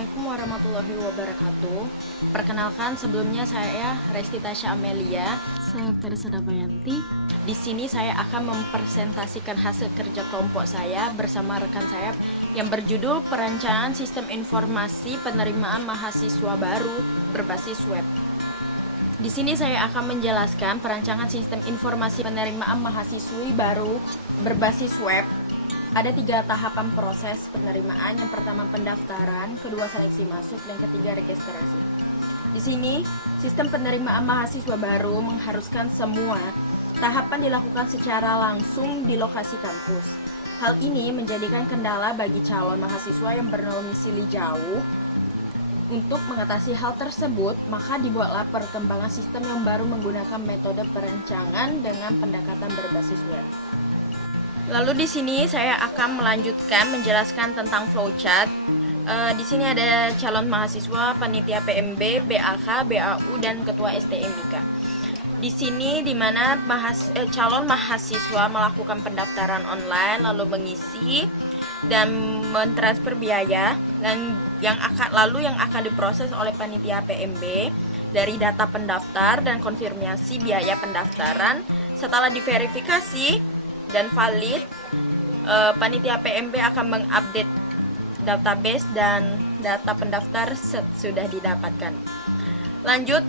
Assalamualaikum warahmatullahi wabarakatuh. Perkenalkan, sebelumnya saya Resti Tasya Amelia. Saya Teresa Damayanti. Di sini saya akan mempresentasikan hasil kerja kelompok saya bersama rekan saya yang berjudul Perancangan Sistem Informasi Penerimaan Mahasiswa Baru Berbasis Web. Di sini saya akan menjelaskan perancangan sistem informasi penerimaan mahasiswi baru berbasis web. Ada 3 tahapan proses penerimaan. Yang pertama pendaftaran, kedua seleksi masuk, dan ketiga registrasi. Di sini, sistem penerimaan mahasiswa baru mengharuskan semua tahapan dilakukan secara langsung di lokasi kampus. Hal ini menjadikan kendala bagi calon mahasiswa yang berdomisili jauh. Untuk mengatasi hal tersebut, maka dibuatlah perkembangan sistem yang baru menggunakan metode perencanaan dengan pendekatan berbasis web. Lalu di sini saya akan melanjutkan menjelaskan tentang flowchart. Di sini ada calon mahasiswa, panitia PMB, BAK, BAU, dan ketua STMIK. Di sini di mana calon mahasiswa melakukan pendaftaran online, lalu mengisi dan mentransfer biaya, dan yang akan diproses oleh panitia PMB dari data pendaftar dan konfirmasi biaya pendaftaran. Setelah diverifikasi dan valid, panitia PMB akan mengupdate database dan data pendaftar sudah didapatkan. Lanjut,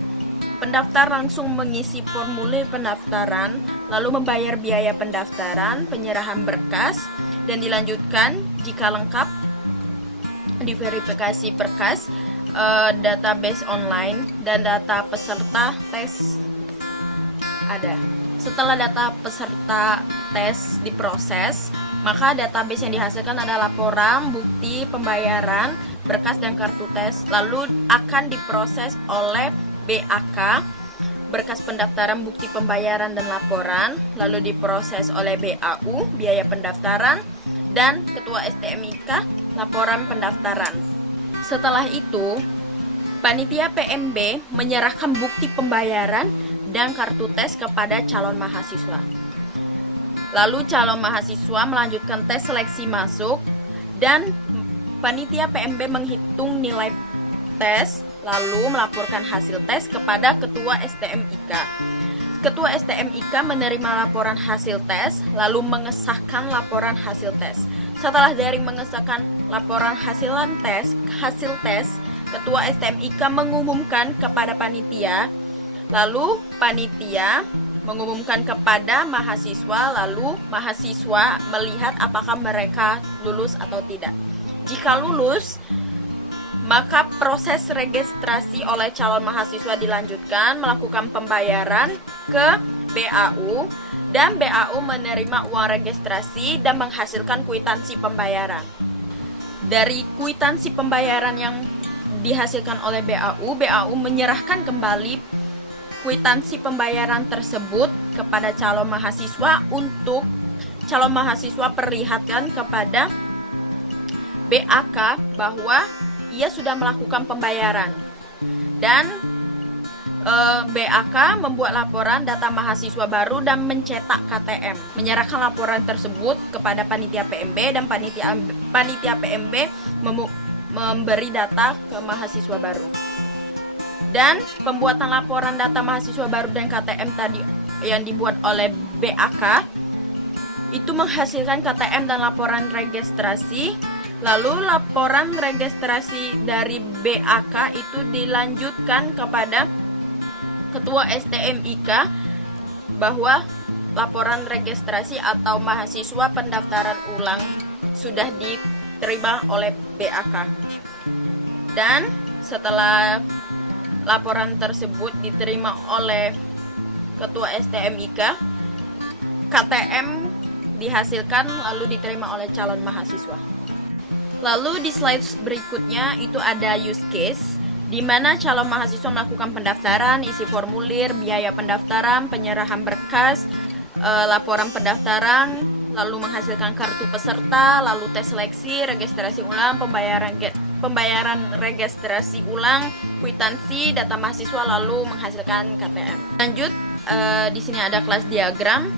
pendaftar langsung mengisi formulir pendaftaran, lalu membayar biaya pendaftaran, penyerahan berkas, dan dilanjutkan jika lengkap diverifikasi berkas, database online, dan data peserta tes ada. Setelah data peserta tes diproses, maka database yang dihasilkan adalah laporan, bukti pembayaran, berkas, dan kartu tes. Lalu akan diproses oleh BAK, berkas pendaftaran, bukti pembayaran, dan laporan. Lalu diproses oleh BAU, biaya pendaftaran, dan ketua STMIK, laporan pendaftaran. Setelah itu, panitia PMB menyerahkan bukti pembayaran dan kartu tes kepada calon mahasiswa. Lalu calon mahasiswa melanjutkan tes seleksi masuk, dan panitia PMB menghitung nilai tes, lalu melaporkan hasil tes kepada ketua STMIK. Ketua STMIK menerima laporan hasil tes, lalu mengesahkan laporan hasil tes. Setelah dari mengesahkan laporan hasil tes, ketua STMIK mengumumkan kepada panitia, lalu panitia mengumumkan kepada mahasiswa, lalu mahasiswa melihat apakah mereka lulus atau tidak. Jika lulus, maka proses registrasi oleh calon mahasiswa dilanjutkan, melakukan pembayaran ke BAU, dan BAU menerima uang registrasi dan menghasilkan kwitansi pembayaran. Dari kwitansi pembayaran yang dihasilkan oleh BAU menyerahkan kembali kwitansi pembayaran tersebut kepada calon mahasiswa untuk calon mahasiswa perlihatkan kepada BAK bahwa ia sudah melakukan pembayaran. Dan BAK membuat laporan data mahasiswa baru dan mencetak KTM, menyerahkan laporan tersebut kepada panitia PMB, dan panitia PMB memberi data ke mahasiswa baru. Dan pembuatan laporan data mahasiswa baru dan KTM tadi yang dibuat oleh BAK itu menghasilkan KTM dan laporan registrasi. Lalu laporan registrasi dari BAK itu dilanjutkan kepada ketua STMIK bahwa laporan registrasi atau mahasiswa pendaftaran ulang sudah diterima oleh BAK. Dan setelah laporan tersebut diterima oleh ketua STMIK, KTM dihasilkan lalu diterima oleh calon mahasiswa. Lalu di slide berikutnya itu ada use case, di mana calon mahasiswa melakukan pendaftaran, isi formulir, biaya pendaftaran, penyerahan berkas, laporan pendaftaran, lalu menghasilkan kartu peserta, lalu tes seleksi, registrasi ulang, pembayaran registrasi ulang, kwitansi, data mahasiswa, lalu menghasilkan KTM. Lanjut, di sini ada kelas diagram.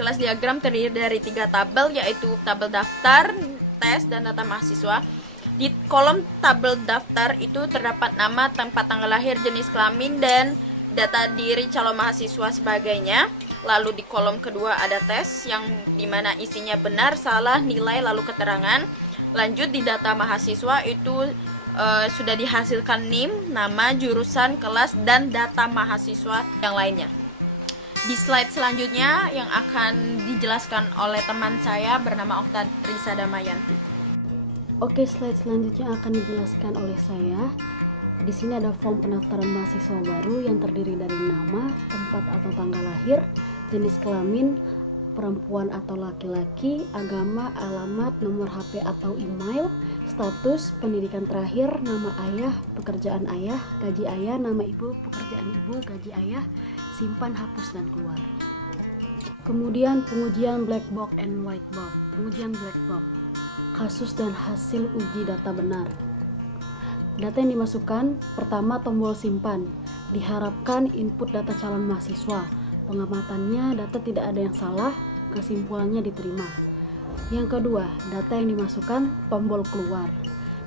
Kelas diagram terdiri dari 3 tabel, yaitu tabel daftar, tes, dan data mahasiswa. Di kolom tabel daftar itu terdapat nama, tempat tanggal lahir, jenis kelamin, dan data diri calon mahasiswa sebagainya. Lalu di kolom kedua ada tes yang dimana isinya benar, salah, nilai, lalu keterangan. Lanjut di data mahasiswa itu sudah dihasilkan NIM, nama, jurusan, kelas, dan data mahasiswa yang lainnya. Di slide selanjutnya yang akan dijelaskan oleh teman saya bernama Okta Risa Damayanti. Oke, slide selanjutnya akan dijelaskan oleh saya. Di sini ada form pendaftaran mahasiswa baru yang terdiri dari nama, tempat atau tanggal lahir, jenis kelamin, perempuan atau laki-laki, agama, alamat, nomor HP atau email, status, pendidikan terakhir, nama ayah, pekerjaan ayah, gaji ayah, nama ibu, pekerjaan ibu, gaji ayah, simpan, hapus, dan keluar. Kemudian pengujian black box and white box. Pengujian black box, kasus dan hasil uji data benar. Data yang dimasukkan, pertama tombol simpan. Diharapkan input data calon mahasiswa. Pengamatannya data tidak ada yang salah, kesimpulannya diterima. Yang kedua, data yang dimasukkan, tombol keluar.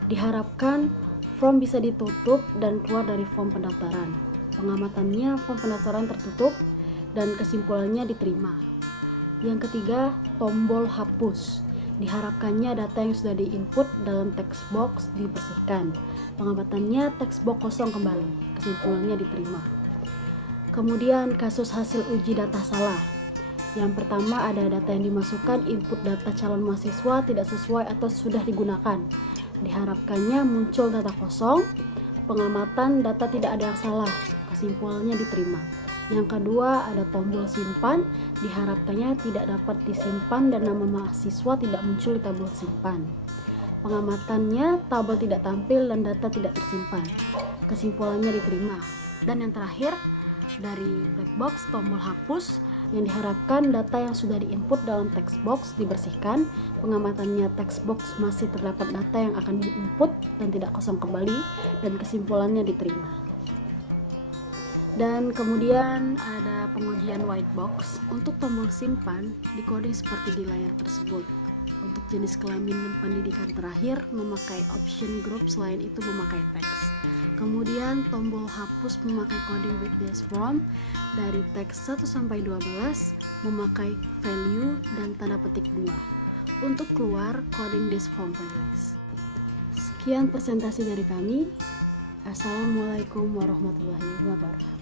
Diharapkan form bisa ditutup dan keluar dari form pendaftaran. Pengamatannya form pendaftaran tertutup dan kesimpulannya diterima. Yang ketiga, tombol hapus. Diharapkannya data yang sudah diinput dalam text box dibersihkan. Pengamatannya text box kosong kembali. Kesimpulannya diterima. Kemudian kasus hasil uji data salah. Yang pertama ada data yang dimasukkan input data calon mahasiswa tidak sesuai atau sudah digunakan. Diharapkannya muncul data kosong. Pengamatan data tidak ada yang salah. Kesimpulannya diterima. Yang kedua ada tombol simpan, diharapkannya tidak dapat disimpan dan nama mahasiswa tidak muncul di tabel simpan. Pengamatannya tabel tidak tampil dan data tidak tersimpan. Kesimpulannya diterima. Dan yang terakhir dari black box, tombol hapus, yang diharapkan data yang sudah diinput dalam text box dibersihkan. Pengamatannya text box masih terdapat data yang akan diinput dan tidak kosong kembali, dan kesimpulannya diterima. Dan kemudian ada pengujian white box. Untuk tombol simpan dikoding seperti di layar tersebut. Untuk jenis kelamin dan pendidikan terakhir memakai option group, selain itu memakai teks. Kemudian tombol hapus memakai coding with this form. Dari teks 1-12 memakai value dan tanda petik 2. Untuk keluar coding this form playlist. Sekian presentasi dari kami. Assalamualaikum warahmatullahi wabarakatuh.